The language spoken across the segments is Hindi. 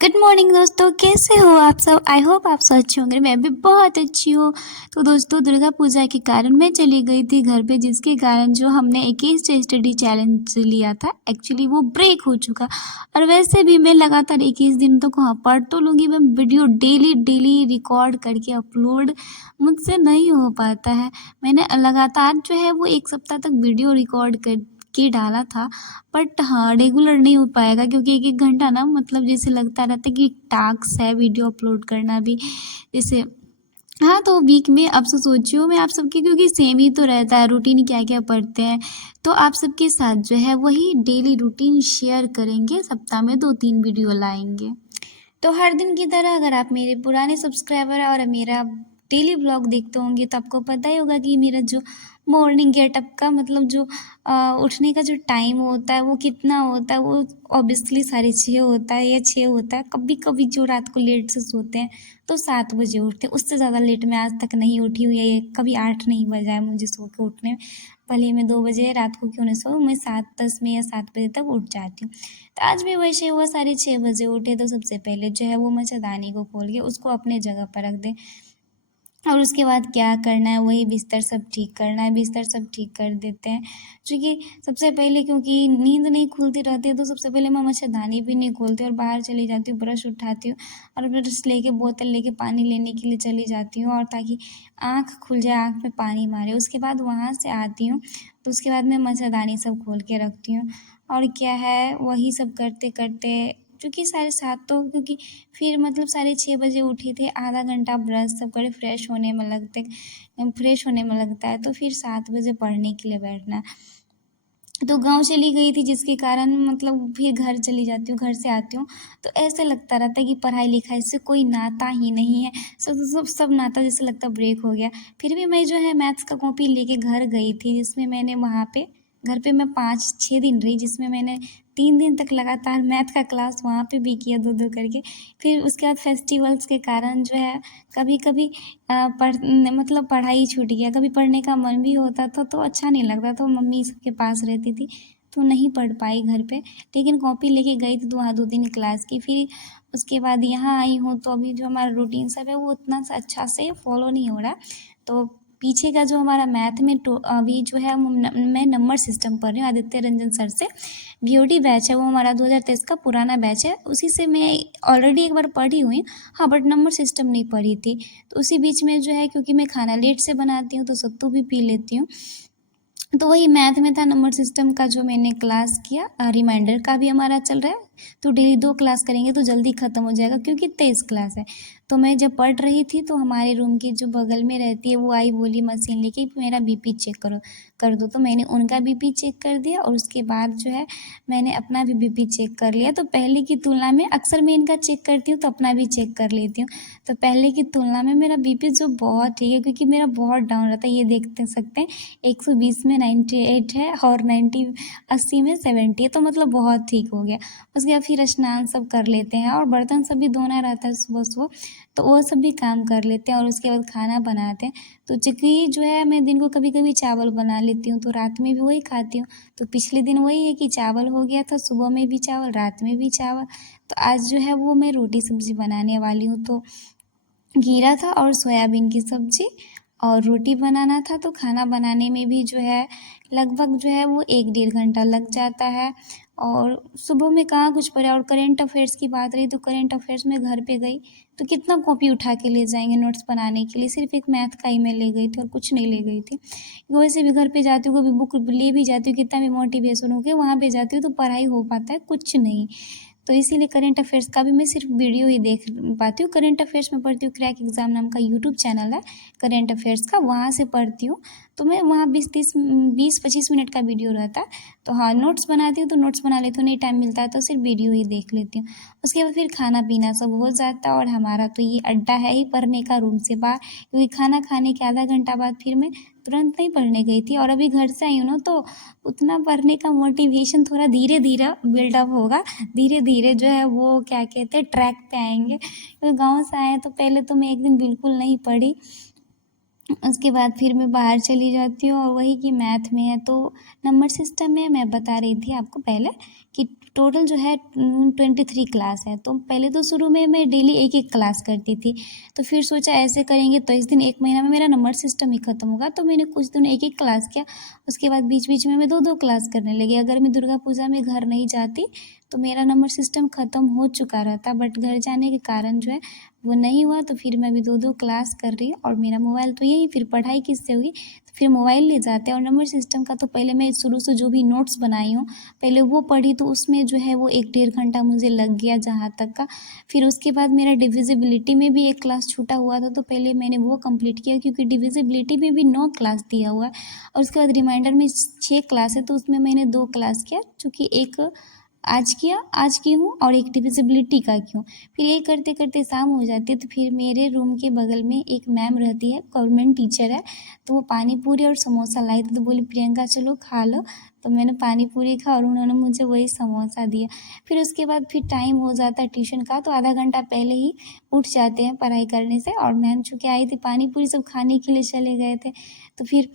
गुड मॉर्निंग दोस्तों, कैसे हो आप सब। आई होप आप सब अच्छे होंगे। मैं भी बहुत अच्छी हूँ। तो दोस्तों, दुर्गा पूजा के कारण मैं चली गई थी घर पे, जिसके कारण जो हमने 21 डे स्टडी चैलेंज लिया था, एक्चुअली वो ब्रेक हो चुका। और वैसे भी मैं लगातार 21 दिन तो कहाँ पढ़ तो लूँगी, मैं वीडियो डेली डेली रिकॉर्ड करके अपलोड मुझसे नहीं हो पाता है। मैंने लगातार जो है वो 1 सप्ताह तक वीडियो रिकॉर्ड कर के डाला था, बट हाँ, रेगुलर नहीं हो पाएगा क्योंकि 1-1 घंटा ना, मतलब जैसे लगता रहता है कि टास्क है वीडियो अपलोड करना भी। जैसे हाँ, तो वीक में अब से सोची हूँ मैं आप सबकी, क्योंकि सेम ही तो रहता है रूटीन, क्या-क्या पढ़ते हैं। तो आप सबके साथ जो है वही डेली रूटीन शेयर करेंगे, सप्ताह में 2-3 वीडियो लाएँगे। तो हर दिन की तरह अगर आप मेरे पुराने सब्सक्राइबर और मेरा डेली ब्लॉग देखते होंगे तो आपको पता ही होगा कि मेरा जो मॉर्निंग गेटअप का मतलब जो उठने का जो टाइम होता है वो कितना होता है। वो ऑब्वियसली 6:30 होता है या 6 होता है। कभी कभी जो रात को लेट से सोते हैं तो 7 बजे उठते हैं। उससे ज़्यादा लेट मैं आज तक नहीं उठी हुई है। कभी 8 नहीं बजा है मुझे सो के उठने में। भले ही मैं 2 बजे रात को क्यों नहीं सोऊं, मैं 7:10 में या 7 बजे तक उठ जाती हूँ। तो आज भी वैसे हुआ, 6:30 बजे उठे तो सबसे पहले जो है वो मच्छरदानी को खोल के उसको अपने जगह पर रख दें। और उसके बाद क्या करना है, वही बिस्तर सब ठीक करना है। बिस्तर सब ठीक कर देते हैं, क्योंकि सबसे पहले क्योंकि नींद नहीं खुलती रहती है तो सबसे पहले मैं मच्छरदानी भी नहीं खोलती और बाहर चली जाती हूँ, ब्रश उठाती हूँ और ब्रश लेके बोतल लेके पानी लेने के लिए चली जाती हूँ, और ताकि आँख खुल जाए, आँख में पानी मारे। उसके बाद वहाँ से आती हूँ तो उसके बाद मैं मच्छरदानी सब खोल के रखती हूँ। और क्या है, वही सब करते करते, क्योंकि 7:30 तो, क्योंकि फिर मतलब 6:30 बजे उठी थी, आधा घंटा ब्रश सब करे फ्रेश होने में लगता है, तो फिर 7 बजे पढ़ने के लिए बैठना। तो गाँव चली गई थी जिसके कारण मतलब फिर घर चली जाती हूँ, घर से आती हूँ तो ऐसे लगता रहता है कि पढ़ाई लिखाई से कोई नाता ही नहीं है। सब नाता जैसे लगता ब्रेक हो गया। फिर भी मैं जो है मैथ्स का कॉपी लेके घर गई थी, जिसमें मैंने वहाँ पे घर पे मैं 5-6 दिन रही, जिसमें मैंने 3 दिन तक लगातार मैथ का क्लास वहाँ पे भी किया, 2-2 करके। फिर उसके बाद फेस्टिवल्स के कारण जो है कभी कभी मतलब पढ़ाई छूट गया, कभी पढ़ने का मन भी होता था तो अच्छा नहीं लगता, तो मम्मी सबके पास रहती थी तो नहीं पढ़ पाई घर पे। लेकिन कॉपी लेके गई थी तो वहाँ 2 दिन क्लास की। फिर उसके बाद यहाँ आई हूँ तो अभी जो हमारा रूटीन सब है वो उतना अच्छा से फॉलो नहीं हो रहा। तो पीछे का जो हमारा मैथ में अभी जो है मैं नंबर सिस्टम पढ़ रही हूँ आदित्य रंजन सर से। बीओडी बैच है वो, हमारा 2023 का पुराना बैच है, उसी से मैं ऑलरेडी एक बार पढ़ी हुई। हाँ, बट नंबर सिस्टम नहीं पढ़ी थी। तो उसी बीच में जो है, क्योंकि मैं खाना लेट से बनाती हूँ तो सत्तू भी पी लेती हूँ। तो वही मैथ में था, नंबर सिस्टम का जो मैंने क्लास किया। रिमाइंडर का भी हमारा चल रहा है, तो डेली 2 क्लास करेंगे तो जल्दी ख़त्म हो जाएगा क्योंकि 23 क्लास है। तो मैं जब पढ़ रही थी तो हमारे रूम की जो बगल में रहती है वो आई, बोली मशीन लेके मेरा बीपी चेक कर दो। तो मैंने उनका बीपी चेक कर दिया और उसके बाद जो है मैंने अपना भी बीपी चेक कर लिया। तो पहले की तुलना में अक्सर मैं इनका चेक करती हूँ तो अपना भी चेक कर लेती हूँ। तो पहले की तुलना में मेरा बीपी जो बहुत ठीक है, क्योंकि मेरा बहुत डाउन रहता है, ये देख सकते हैं। 120 में 98 है और 80 में 70 है, तो मतलब बहुत ठीक हो गया। उसके बाद फिर स्नान सब कर लेते हैं और बर्तन सब भी धोना रहता है सुबह सुबह, तो वो सब भी काम कर लेते हैं और उसके बाद खाना बनाते हैं। तो चूँकि जो है मैं दिन को कभी कभी चावल बना लेती हूँ तो रात में भी वही खाती हूँ। तो पिछले दिन वही है कि चावल हो गया था, सुबह में भी चावल, रात में भी चावल। तो आज जो है वो मैं रोटी सब्ज़ी बनाने वाली हूँ। तो घीरा था और सोयाबीन की सब्ज़ी और रोटी बनाना था। तो खाना बनाने में भी जो है लगभग जो है वो 1-1.5 घंटा लग जाता है। और सुबह में कहाँ कुछ पढ़ा। और करंट अफेयर्स की बात रही तो करंट अफेयर्स में घर पे गई तो कितना कॉपी उठा के ले जाएंगे नोट्स बनाने के लिए। सिर्फ एक मैथ का ही मैं ले गई थी और कुछ नहीं ले गई थी। वैसे भी घर पे जाती हूँ, कभी बुक ले भी जाती हूँ, कितना भी मोटिवेशन हो के वहाँ पे जाती हूँ तो पढ़ाई हो पाता है कुछ नहीं। तो इसीलिए करंट अफेयर्स का भी मैं सिर्फ वीडियो ही देख पाती हूँ। करंट अफेयर्स में पढ़ती हूँ, क्रैक एग्जाम नाम का यूट्यूब चैनल है करंट अफेयर्स का, वहाँ से पढ़ती हूँ। तो मैं वहाँ 20-25 मिनट का वीडियो रहता है। तो हाँ, नोट्स बनाती हूँ तो नोट्स बना लेती हूँ, नहीं टाइम मिलता है तो सिर्फ वीडियो ही देख लेती हूँ। उसके बाद फिर खाना पीना सब हो जाता है और हमारा तो ये अड्डा है ही पढ़ने का, रूम से बाहर। क्योंकि खाना खाने के आधा घंटा बाद फिर मैं तुरंत नहीं पढ़ने गई थी, और अभी घर से आई हूँ ना तो उतना पढ़ने का मोटिवेशन थोड़ा धीरे धीरे बिल्डअप होगा। धीरे धीरे जो है वो क्या कहते हैं ट्रैक पे आएंगे। तो गाँव से आए तो पहले तो मैं एक दिन बिल्कुल नहीं पढ़ी, उसके बाद फिर मैं बाहर चली जाती हूँ। और वही कि मैथ में है तो नंबर सिस्टम में मैं बता रही थी आपको पहले कि टोटल जो है 23 क्लास है। तो पहले तो शुरू में मैं डेली एक एक क्लास करती थी, तो फिर सोचा ऐसे करेंगे तो इस दिन 1 महीना में मेरा नंबर सिस्टम ही ख़त्म होगा, तो मैंने कुछ दिन एक एक क्लास किया। उसके बाद बीच बीच में मैं 2-2 क्लास करने लगी। अगर मैं दुर्गा पूजा में घर नहीं जाती तो मेरा नंबर सिस्टम ख़त्म हो चुका रहता, बट घर जाने के कारण जो है वो नहीं हुआ, तो फिर मैं अभी 2-2 क्लास कर रही हूँ। और मेरा मोबाइल तो यही, फिर पढ़ाई किससे होगी, तो फिर मोबाइल ले जाते हैं। और नंबर सिस्टम का तो पहले मैं शुरू से जो भी नोट्स बनाई हूँ पहले वो पढ़ी, तो उसमें जो है वो 1-1.5 घंटा मुझे लग गया जहाँ तक का। फिर उसके बाद मेरा डिविजिबिलिटी में भी एक क्लास छूटा हुआ था, तो पहले मैंने वो कंप्लीट किया, क्योंकि डिविजिबिलिटी में भी 9 क्लास दिया हुआ है। और उसके बाद रिमाइंडर में 6 क्लास है, तो उसमें मैंने 2 क्लास किया, चूँकि एक आज की हूँ और एक डिविजिबिलिटी का की हूँ। फिर ये करते करते शाम हो जाती है, तो फिर मेरे रूम के बगल में एक मैम रहती है, गवर्नमेंट टीचर है, तो वो पानी पूरी और समोसा लाई थी, तो बोली प्रियंका चलो खा लो। तो मैंने पानी पूरी खा और उन्होंने मुझे वही समोसा दिया। फिर उसके बाद फिर टाइम हो जाता है ट्यूशन का, तो आधा घंटा पहले ही उठ जाते हैं पढ़ाई करने से। और मैम चूँकि आई थी, पानी पूरी सब खाने के लिए चले गए थे, तो फिर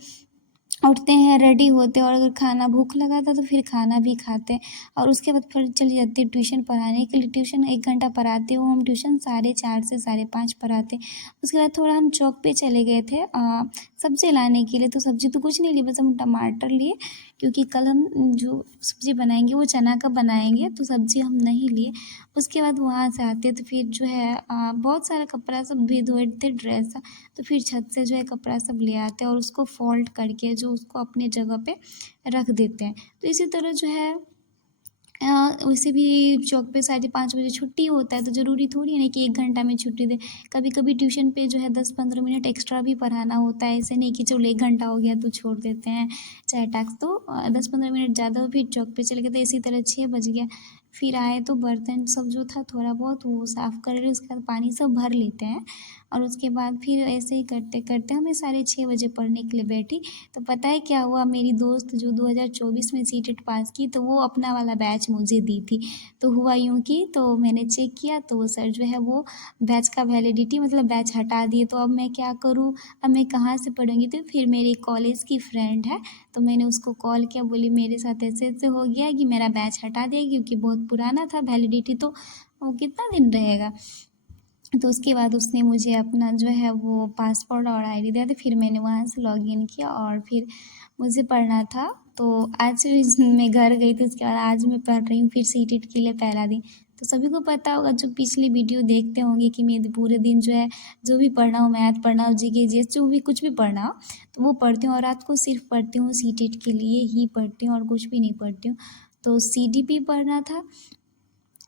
उठते हैं, रेडी होते हैं, और अगर खाना भूख लगा था तो फिर खाना भी खाते हैं। और उसके बाद फिर चली जाती है ट्यूशन पढ़ाने के लिए। ट्यूशन 1 घंटा पढ़ाते हो हम, ट्यूशन 4:30 से 5:30 पढ़ाते। उसके बाद थोड़ा हम चौक पे चले गए थे सब्ज़ी लाने के लिए, तो सब्ज़ी तो कुछ नहीं ली, बस हम टमाटर लिए, क्योंकि कल हम जो सब्ज़ी बनाएंगे वो चना का बनाएंगे, तो सब्ज़ी हम नहीं लिए। उसके बाद वहाँ से आते तो फिर जो है बहुत सारा कपड़ा सब भी धोए थे, ड्रेस, तो फिर छत से जो है कपड़ा सब ले आते हैं और उसको फोल्ड करके जो उसको अपने जगह पे रख देते हैं। तो इसी तरह जो है वैसे भी चौक पे 5:30 बजे छुट्टी होता है, तो ज़रूरी थोड़ी है ना कि 1 घंटा में छुट्टी दे। कभी कभी ट्यूशन पे जो है 10-15 मिनट एक्स्ट्रा भी पढ़ाना होता है, ऐसे नहीं कि चलो 1 घंटा हो गया तो छोड़ देते हैं चाहे टास्क। तो 10-15 मिनट ज़्यादा हो, फिर चौक पे चले गए, तो इसी तरह 6 बज गया। फिर आए तो बर्तन सब जो था थोड़ा बहुत वो साफ़ कर रहे, उसके बाद पानी सब भर लेते हैं। और उसके बाद फिर ऐसे ही करते करते हमें 6:30 बजे पढ़ने के लिए बैठी। तो पता है क्या हुआ, मेरी दोस्त जो 2024 में सीटेट पास की, तो वो अपना वाला बैच मुझे दी थी। तो हुआ यूँ कि तो मैंने चेक किया, तो वो सर जो है वो बैच का वैलिडिटी मतलब बैच हटा दिए। तो अब मैं क्या करूँ, अब मैं कहाँ से पढ़ूँगी। तो फिर मेरी कॉलेज की फ्रेंड है, तो मैंने उसको कॉल किया, बोली मेरे साथ ऐसे ऐसे हो गया कि मेरा बैच हटा दिया, क्योंकि बहुत पुराना था वैलिडिटी, तो वो कितना दिन रहेगा। तो उसके बाद उसने मुझे अपना जो है वो पासपोर्ट और आईडी दिया, तो फिर मैंने वहाँ से लॉगिन किया और फिर मुझे पढ़ना था। तो आज मैं घर गई थी, उसके बाद आज मैं पढ़ रही हूँ फिर सीटेट के लिए पहला दिन। तो सभी को पता होगा जो पिछली वीडियो देखते होंगे कि मैं पूरे दिन जो है जो भी पढ़ना हो, मैथ पढ़ना हो, जीके जीएस जो भी कुछ भी पढ़ना हो, तो वो पढ़ती हूँ। और रात को सिर्फ पढ़ती हूँ सीटेट के लिए ही पढ़ती हूँ और कुछ भी नहीं पढ़ती हूँ। तो सीडीपी पढ़ना था,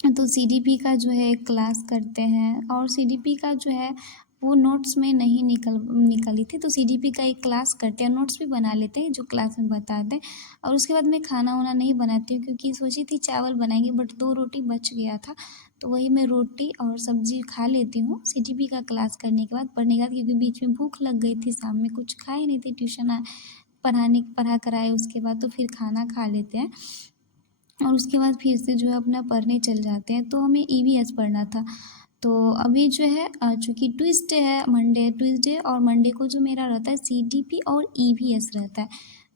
तो सीडीपी का जो है क्लास करते हैं। और सीडीपी का जो है वो नोट्स में नहीं निकली थी, तो सीडीपी का एक क्लास करते हैं, नोट्स भी बना लेते हैं जो क्लास में बताते हैं। और उसके बाद मैं खाना वाना नहीं बनाती हूँ, क्योंकि सोची थी चावल बनाएंगे, बट 2 रोटी बच गया था, तो वही मैं रोटी और सब्जी खा लेती हूँ सीडीपी का क्लास करने के बाद, पढ़ने के बाद, क्योंकि बीच में भूख लग गई थी, शाम में कुछ खाए नहीं थे, ट्यूशन पढ़ा कर आए उसके बाद, तो फिर खाना खा लेते हैं। और उसके बाद फिर से जो है अपना पढ़ने चल जाते हैं। तो हमें ईवीएस पढ़ना था, तो अभी जो है चूँकि ट्यूसडे है, ट्यूसडे और मंडे को जो मेरा रहता है सीडीपी और ईवीएस रहता है,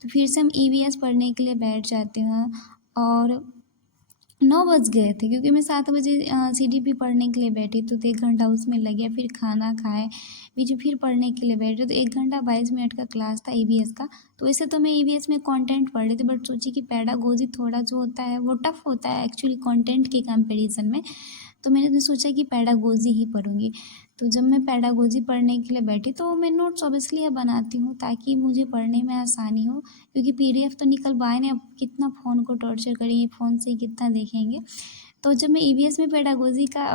तो फिर से हम ईवीएस पढ़ने के लिए बैठ जाते हैं। और 9 बज गए थे, क्योंकि मैं 7 बजे सीडीपी पढ़ने के लिए बैठी, तो 1 घंटा उसमें लग गया। फिर खाना खाए, बीच में फिर पढ़ने के लिए बैठे, तो 1 घंटा 22 मिनट का क्लास था ईवीएस का। तो वैसे तो मैं ईवीएस में कंटेंट पढ़ रही थी, बट सोची कि पेडागोजी थोड़ा जो होता है वो टफ होता है एक्चुअली कंटेंट के कंपैरिजन में, तो मैंने तो सोचा कि पेडागोजी ही पढ़ूंगी। तो जब मैं पेडागोजी पढ़ने के लिए बैठी, तो मैं नोट्स ऑब्वियसली बनाती हूँ ताकि मुझे पढ़ने में आसानी हो, क्योंकि पीडीएफ तो निकलवाए नहीं, अब कितना फ़ोन को टॉर्चर करेंगे, फ़ोन से ही कितना देखेंगे। तो जब मैं ईवीएस में पेडागोजी का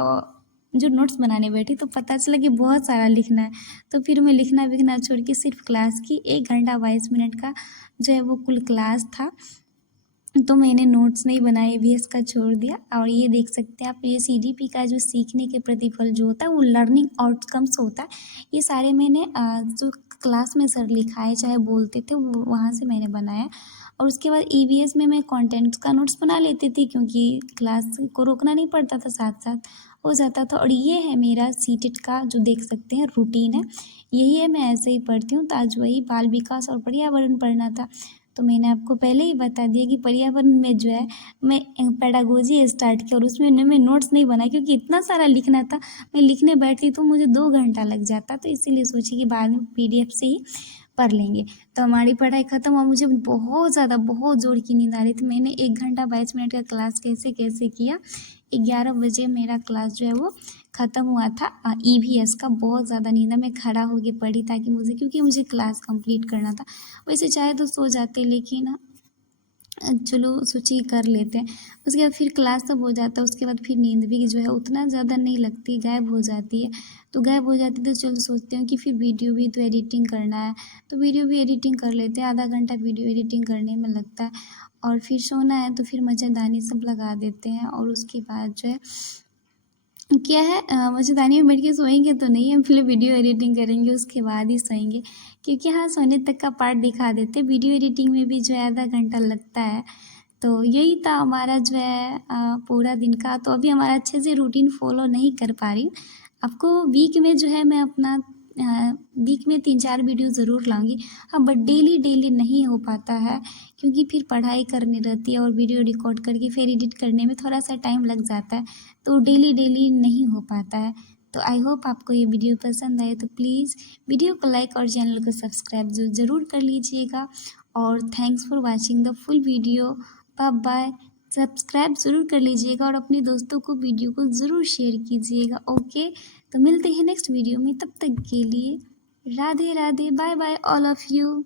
जो नोट्स बनाने बैठी, तो पता चला कि बहुत सारा लिखना है। तो फिर मैं लिखना विखना छोड़ के सिर्फ क्लास की 1 घंटा 22 मिनट का जो है वो कुल क्लास था, तो मैंने नोट्स नहीं बनाए, ईवीएस का छोड़ दिया। और ये देख सकते हैं आप, ये सीडीपी का जो सीखने के प्रतिफल जो होता है वो लर्निंग आउटकम्स होता है। ये सारे मैंने जो क्लास में सर लिखाए चाहे बोलते थे वो वहाँ से मैंने बनाया। और उसके बाद ईवीएस में मैं कंटेंट्स का नोट्स बना लेती थी, क्योंकि क्लास को रोकना नहीं पड़ता था, साथ साथ हो जाता था। और ये है मेरा सीटेट का जो देख सकते हैं रूटीन है, यही है, मैं ऐसे ही पढ़ती हूँ। तो आज वही बाल विकास और पर्यावरण पढ़ना था, तो मैंने आपको पहले ही बता दिया कि पर्यावरण में जो है मैं पेडागोजी स्टार्ट किया, और उसमें मैं नोट्स नहीं बनाए क्योंकि इतना सारा लिखना था। मैं लिखने बैठती तो मुझे 2 घंटा लग जाता, तो इसीलिए सोची कि बाद में PDF से ही पढ़ लेंगे। तो हमारी पढ़ाई ख़त्म हुआ, मुझे बहुत ज़्यादा बहुत ज़ोर की नींद आ रही थी। मैंने 1 घंटा 22 मिनट का क्लास कैसे कैसे किया। 11 बजे मेरा क्लास जो है वो ख़त्म हुआ था। EVS का बहुत ज़्यादा नींद है, मैं खड़ा होके पढ़ी ताकि क्योंकि मुझे क्लास कंप्लीट करना था। वैसे चाहे तो सो जाते, लेकिन चलो सोचिए कर लेते हैं। उसके बाद फिर क्लास सब हो जाता है, उसके बाद फिर नींद भी जो है उतना ज़्यादा नहीं लगती, गायब हो जाती है। तो गायब हो जाती है तो चलो सोचते हैं कि फिर वीडियो भी तो एडिटिंग करना है, तो वीडियो भी एडिटिंग कर लेते हैं। आधा घंटा वीडियो एडिटिंग करने में लगता है, और फिर सोना है तो फिर मच्छरदानी सब लगा देते हैं। और उसके बाद जो है क्या है, मच्छरदानी में बैठ के सोएंगे तो नहीं, हम पहले वीडियो एडिटिंग करेंगे उसके बाद ही सोएंगे, क्योंकि हाँ सोने तक का पार्ट दिखा देते, वीडियो एडिटिंग में भी जो है आधा घंटा लगता है। तो यही था हमारा जो है पूरा दिन का। तो अभी हमारा अच्छे से रूटीन फॉलो नहीं कर पा रही हूँ। आपको वीक में जो है मैं अपना वीक में 3-4 वीडियो ज़रूर लाऊंगी। हाँ, बट डेली डेली नहीं हो पाता है, क्योंकि फिर पढ़ाई करनी रहती है और वीडियो रिकॉर्ड करके फिर एडिट करने में थोड़ा सा टाइम लग जाता है, तो डेली डेली नहीं हो पाता है। तो आई होप आपको ये वीडियो पसंद आए, तो प्लीज़ वीडियो को लाइक और चैनल को सब्सक्राइब ज़रूर कर लीजिएगा। और thanks for watching the full video. Bye bye. Subscribe ज़रूर कर लीजिएगा और अपने दोस्तों को वीडियो को ज़रूर शेयर कीजिएगा। ओके, तो मिलते हैं नेक्स्ट वीडियो में, तब तक के लिए Radhe Radhe, bye bye all of you.